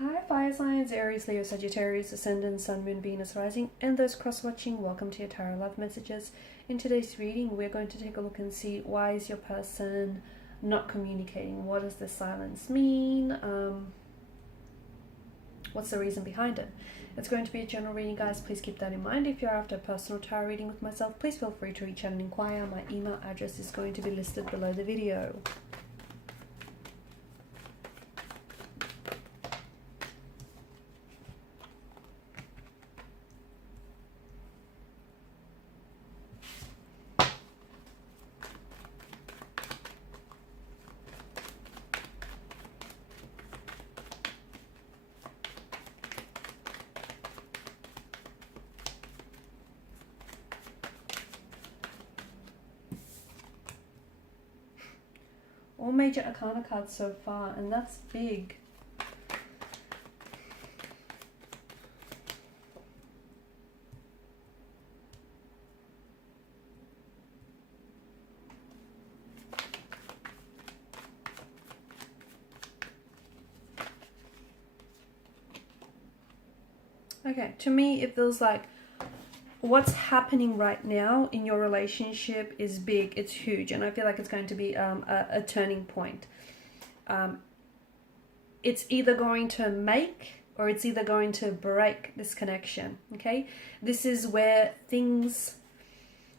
Hi fire signs, Aries, Leo, Sagittarius, Ascendant, Sun, Moon, Venus, Rising, and those cross-watching, welcome to your Tarot Love Messages. In today's reading, we're going to take a look and see why is your person not communicating? What does this silence mean? What's the reason behind it? It's going to be a general reading, guys. Please keep that in mind. If you're after a personal tarot reading with myself, please feel free to reach out and inquire. My email address is going to be listed below the video. All major arcana cards so far, and that's big. Okay, to me it feels like what's happening right now in your relationship is big, it's huge, and I feel like it's going to be a turning point. It's either going to make or it's either going to break this connection, okay? This is where things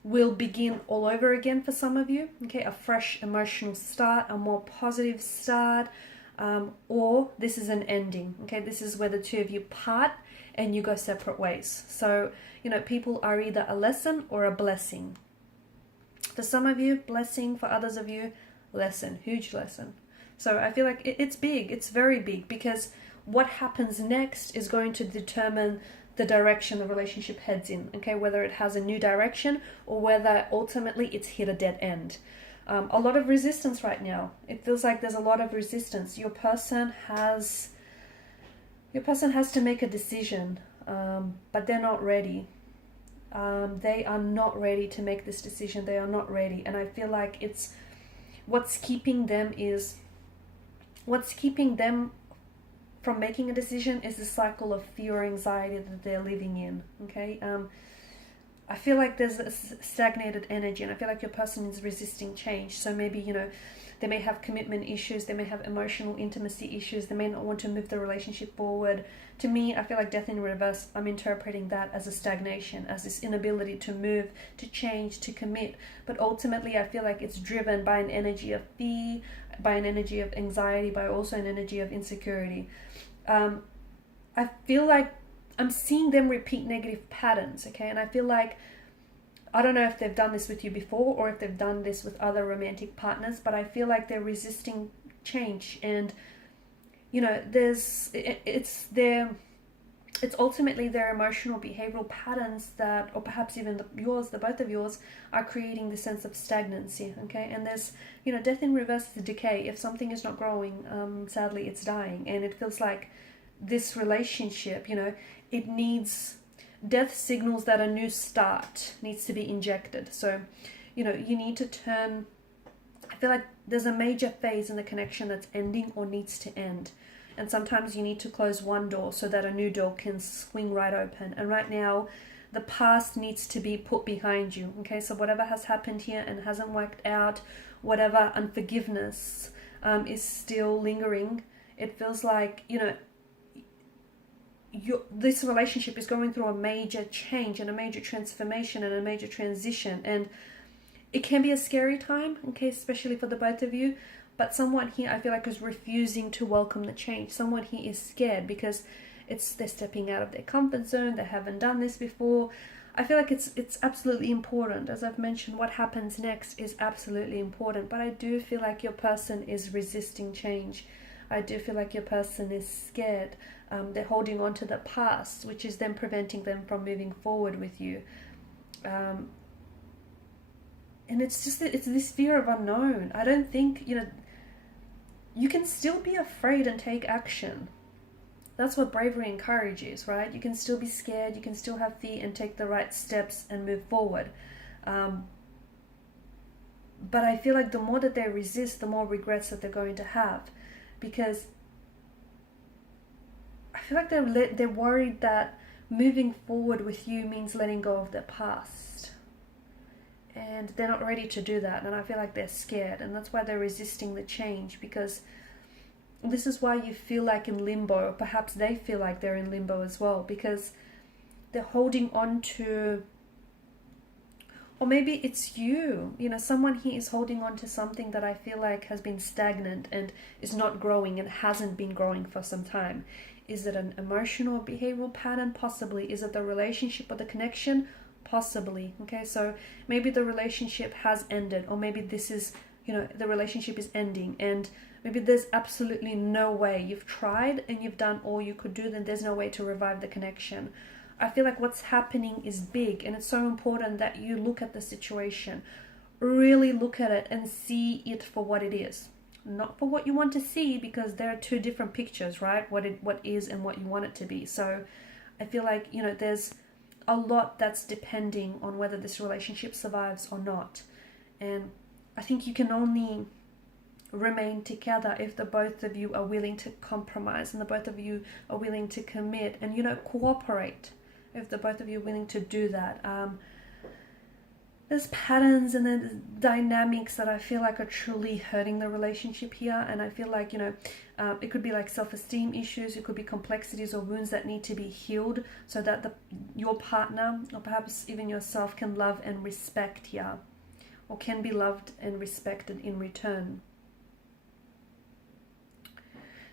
will begin all over again for some of you, okay? A fresh emotional start, a more positive start, or this is an ending, okay? This is where the two of you part and you go separate ways. So, you know, people are either a lesson or a blessing. For some of you, blessing. For others of you, lesson, huge lesson. So I feel like it's big, it's very big, because what happens next is going to determine the direction the relationship heads in, okay? Whether it has a new direction or whether ultimately it's hit a dead end. A lot of resistance right now. It feels like there's a lot of resistance. Your person has to make a decision, but they're not ready. They are not ready to make this decision. They are not ready. And I feel like it's what's keeping them from making a decision is the cycle of fear or anxiety that they're living in. Okay. I feel like there's a stagnated energy, and I feel like your person is resisting change. So maybe, you know, they may have commitment issues, they may have emotional intimacy issues, they may not want to move the relationship forward. To me, I feel like death in reverse, I'm interpreting that as a stagnation, as this inability to move, to change, to commit. But ultimately, I feel like it's driven by an energy of fear, by an energy of anxiety, by also an energy of insecurity. I feel like I'm seeing them repeat negative patterns, okay? And I feel like, I don't know if they've done this with you before or if they've done this with other romantic partners, but I feel like they're resisting change. And, you know, it's ultimately their emotional behavioral patterns that, or perhaps even the both of yours, are creating the sense of stagnancy, okay? And there's, you know, death in reverse is decay. If something is not growing, sadly, it's dying. And it feels like this relationship, you know, it needs, death signals that a new start needs to be injected. So, you know, you need to turn, I feel like there's a major phase in the connection that's ending or needs to end. And sometimes you need to close one door so that a new door can swing right open. And right now, the past needs to be put behind you, okay? So whatever has happened here and hasn't worked out, whatever unforgiveness is still lingering, it feels like, you know, this relationship is going through a major change and a major transformation and a major transition, and it can be a scary time, okay, especially for the both of you. But someone here, I feel like, is refusing to welcome the change. Someone here is scared because they're stepping out of their comfort zone. They haven't done this before. I feel like it's absolutely important. As I've mentioned, what happens next is absolutely important, but I do feel like your person is resisting change. I do feel like your person is scared. They're holding on to the past, which is then preventing them from moving forward with you. And it's just that it's this fear of unknown. I don't think, you know, you can still be afraid and take action. That's what bravery and courage is, right? You can still be scared, you can still have fear and take the right steps and move forward. But I feel like the more that they resist, the more regrets that they're going to have. Because feel like they're worried that moving forward with you means letting go of their past. And they're not ready to do that. And I feel like they're scared. And that's why they're resisting the change, because this is why you feel like in limbo, or perhaps they feel like they're in limbo as well, because they're holding on to, or maybe it's you, someone here is holding on to something that I feel like has been stagnant and is not growing and hasn't been growing for some time. Is it an emotional or behavioral pattern? Possibly. Is it the relationship or the connection? Possibly. Okay, so maybe the relationship has ended, or maybe this is, the relationship is ending, and maybe there's absolutely no way. You've tried and you've done all you could do, then there's no way to revive the connection. I feel like what's happening is big, and it's so important that you look at the situation, really look at it and see it for what it is. Not for what you want to see, because there are two different pictures, right? What is and what you want it to be. So I feel like, there's a lot that's depending on whether this relationship survives or not. And I think you can only remain together if the both of you are willing to compromise, and the both of you are willing to commit and, cooperate. If the both of you are willing to do that. There's patterns and there's dynamics that I feel like are truly hurting the relationship here. And I feel like, it could be like self-esteem issues. It could be complexities or wounds that need to be healed so that your partner, or perhaps even yourself, can love and respect here, or can be loved and respected in return.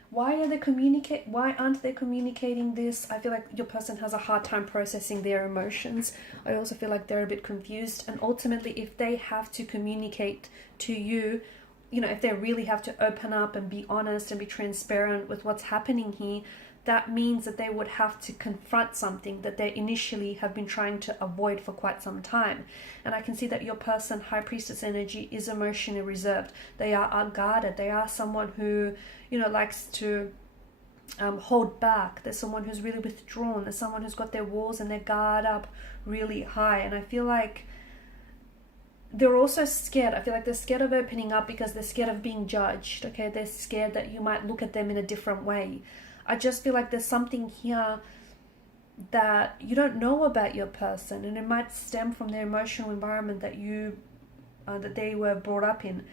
Why aren't they communicating this? I feel like your person has a hard time processing their emotions. I also feel like they're a bit confused. And ultimately, if they have to communicate to you, if they really have to open up and be honest and be transparent with what's happening here, that means that they would have to confront something that they initially have been trying to avoid for quite some time. And I can see that your person, High Priestess energy, is emotionally reserved. They are guarded. They are someone who, likes to hold back. There's someone who's really withdrawn. There's someone who's got their walls and their guard up really high. And I feel like they're also scared. I feel like they're scared of opening up because they're scared of being judged. Okay, they're scared that you might look at them in a different way. I just feel like there's something here that you don't know about your person, and it might stem from their emotional environment that they were brought up in,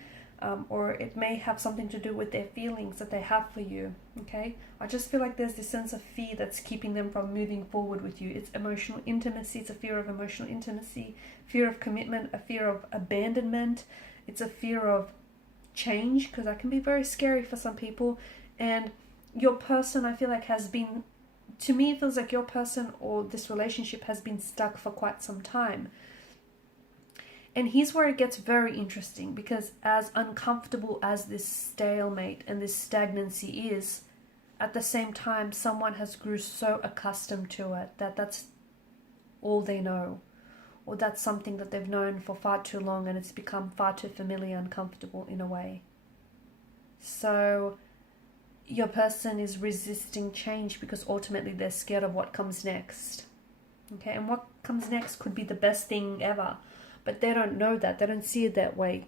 or it may have something to do with their feelings that they have for you. Okay, I just feel like there's this sense of fear that's keeping them from moving forward with you. It's emotional intimacy. It's a fear of emotional intimacy, fear of commitment, a fear of abandonment. It's a fear of change, because that can be very scary for some people. And your person, I feel like, to me, it feels like your person or this relationship has been stuck for quite some time. And here's where it gets very interesting, because as uncomfortable as this stalemate and this stagnancy is, at the same time, someone has grew so accustomed to it that that's all they know, or that's something that they've known for far too long, and it's become far too familiar and comfortable in a way. So your person is resisting change because ultimately they're scared of what comes next. Okay, and what comes next could be the best thing ever, but they don't know that. They don't see it that way,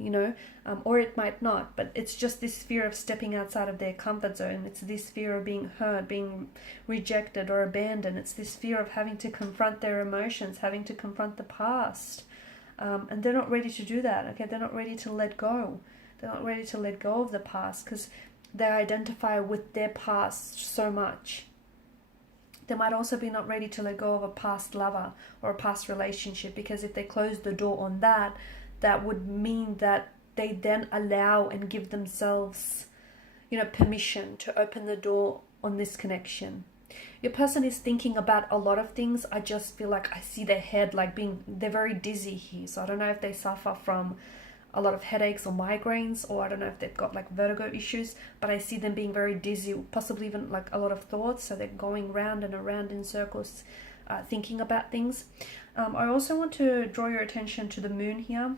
or it might not, but it's just this fear of stepping outside of their comfort zone. It's this fear of being hurt, being rejected or abandoned. It's this fear of having to confront their emotions, having to confront the past, and they're not ready to do that. Okay, they're not ready to let go. They're not ready to let go of the past because they identify with their past so much. They might also be not ready to let go of a past lover or a past relationship, because if they close the door on that, that would mean that they then allow and give themselves, permission to open the door on this connection. Your person is thinking about a lot of things. I just feel like I see their head they're very dizzy here. So I don't know if they suffer from a lot of headaches or migraines, or I don't know if they've got vertigo issues, but I see them being very dizzy, possibly even a lot of thoughts. So they're going round and around in circles, thinking about things. I also want to draw your attention to the moon here,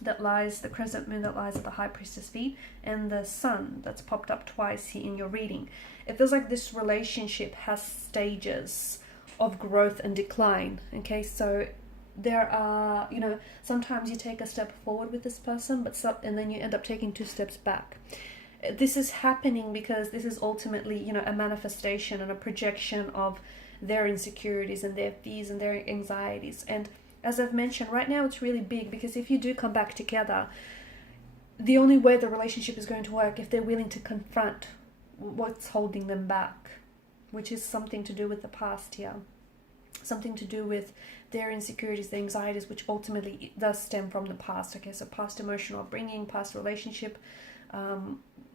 the crescent moon that lies at the High Priestess feet, and the sun that's popped up twice here in your reading. It feels like this relationship has stages of growth and decline. Okay, so there are, sometimes you take a step forward with this person, and then you end up taking 2 steps back. this is happening because this is ultimately, you know, a manifestation and a projection of their insecurities and their fears and their anxieties. And as I've mentioned, right now it's really big, because if you do come back together, the only way the relationship is going to work if they're willing to confront what's holding them back, which is something to do with the past here, something to do with their insecurities, their anxieties, which ultimately does stem from the past. Okay, so past emotional upbringing, past relationship,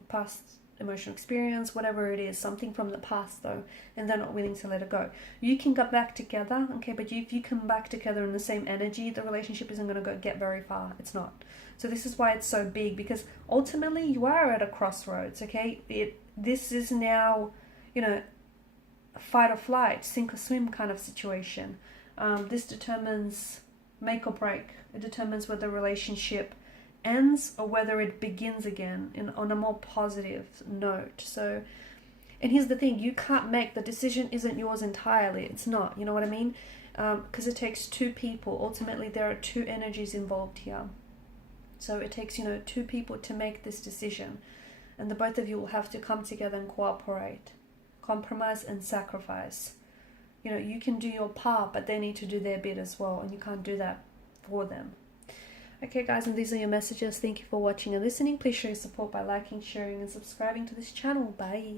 past emotional experience, whatever it is, something from the past though, and they're not willing to let it go. You can get back together, okay, but if you come back together in the same energy, the relationship isn't going to get very far. It's not. So this is why it's so big, because ultimately you are at a crossroads, okay? This is now, you know, a fight or flight, sink or swim kind of situation. This determines make or break. It determines whether the relationship ends or whether it begins again on a more positive note. So, and here's the thing, you can't make, the decision isn't yours entirely. It's not, you know what I mean? Because it takes two people. Ultimately, there are two energies involved here. So it takes, you know, two people to make this decision. And the both of you will have to come together and cooperate, compromise and sacrifice. You know, you can do your part, but they need to do their bit as well, and you can't do that for them. Okay guys, and these are your messages. Thank you for watching and listening. Please show your support by liking, sharing and subscribing to this channel. Bye.